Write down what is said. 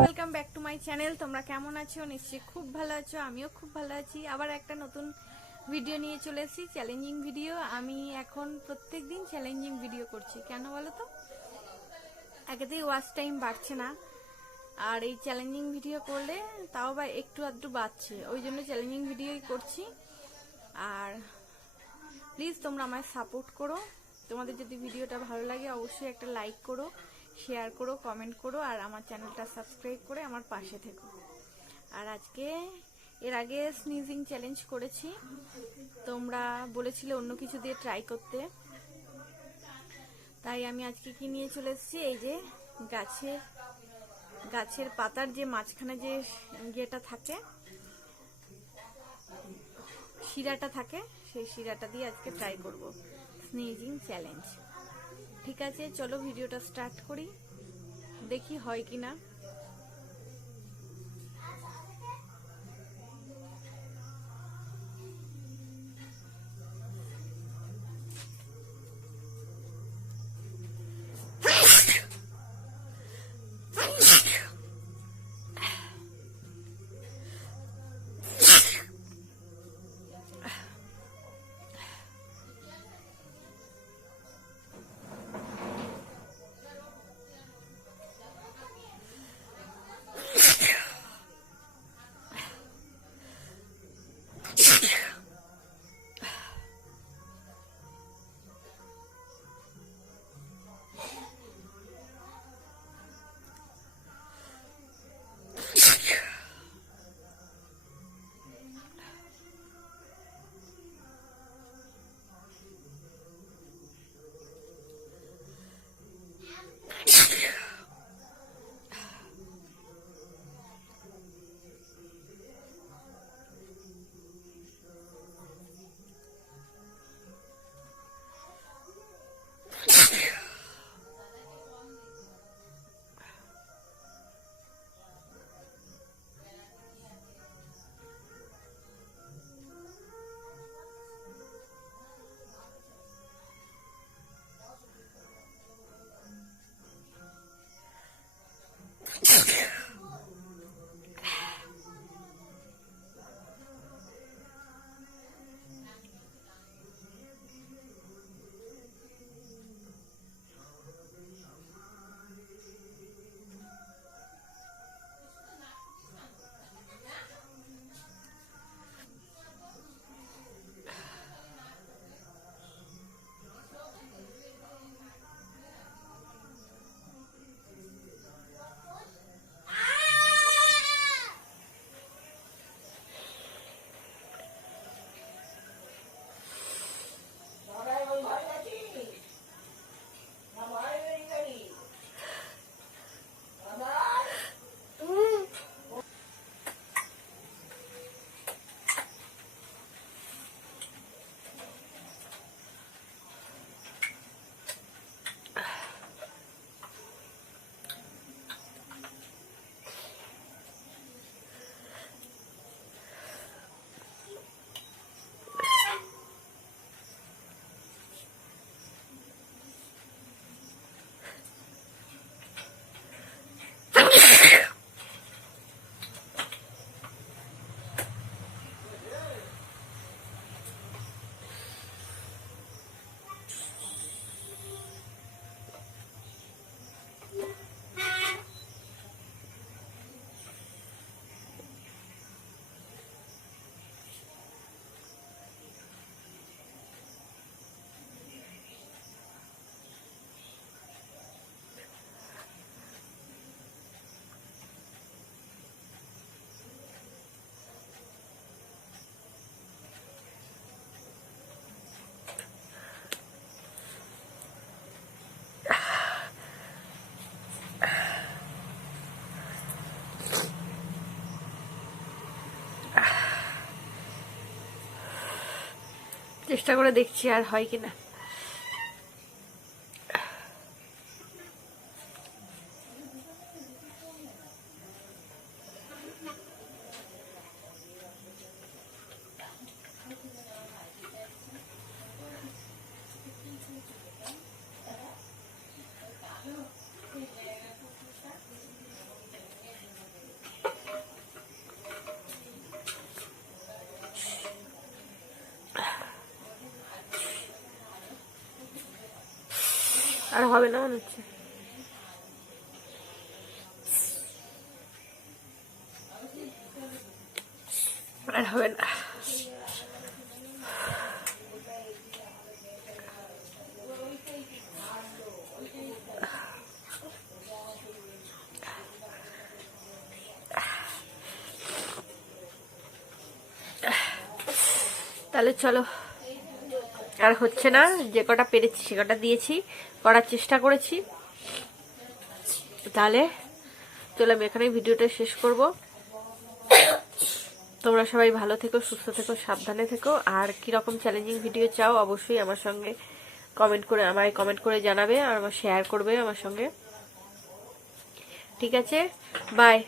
Welcome back to my channel. তোমরা কেমন আছো? নিশ্চয়ই খুব ভালো আছো, আমিও খুব ভালো আছি। আবার একটা নতুন ভিডিও নিয়ে চলে এসেছি, চ্যালেঞ্জিং ভিডিও। আমি এখন প্রত্যেকদিন চ্যালেঞ্জিং ভিডিও করছি, কেন বলো তো? একেতেই ওয়াচ টাইম বাড়ছে না, আর এই চ্যালেঞ্জিং ভিডিও করলে তাও বা একটু আধটু বাড়ছে, ওই জন্য চ্যালেঞ্জিং ভিডিওই করছি। আর প্লিজ তোমরা আমায় সাপোর্ট করো। তোমাদের যদি ভিডিওটা ভালো লাগে অবশ্যই একটা লাইক করো, শেয়ার করো, কমেন্ট করো, আর আমার চ্যানেলটা সাবস্ক্রাইব করে আমার পাশে থেকো। আর আজকে এর আগে স্নিজিং চ্যালেঞ্জ করেছি, তোমরা বলেছিলে অন্য কিছু দিয়ে ট্রাই করতে, তাই আমি আজকে কি নিয়ে চলে এসেছি, এই যে গাছের পাতার যে মাঝখানে যে ইয়েটা থাকে, শিরাটা থাকে, সেই শিরাটা দিয়ে আজকে ট্রাই করব স্নিজিং চ্যালেঞ্জ। ঠিক আছে, চলো ভিডিওটা স্টার্ট করি, দেখি হয় কিনা। চেষ্টা করে দেখছি আর হয় কিনা। আর হবে না মনে হচ্ছে। আর হবে না। তাহলে চলো, আর হচ্ছে না, যে কটা পেরেছি সে কটা দিয়েছি, করার চেষ্টা করেছি। তাহলে চলো আমি এখানে ভিডিওটা শেষ করব। তোমরা সবাই ভালো থেকো, সুস্থ থেকো, সাবধানে থেকো। আর কিরকম চ্যালেঞ্জিং ভিডিও চাও অবশ্যই আমার সঙ্গে কমেন্ট করে জানাবে, আর আমার শেয়ার করবে আমার সঙ্গে। ঠিক আছে, বাই।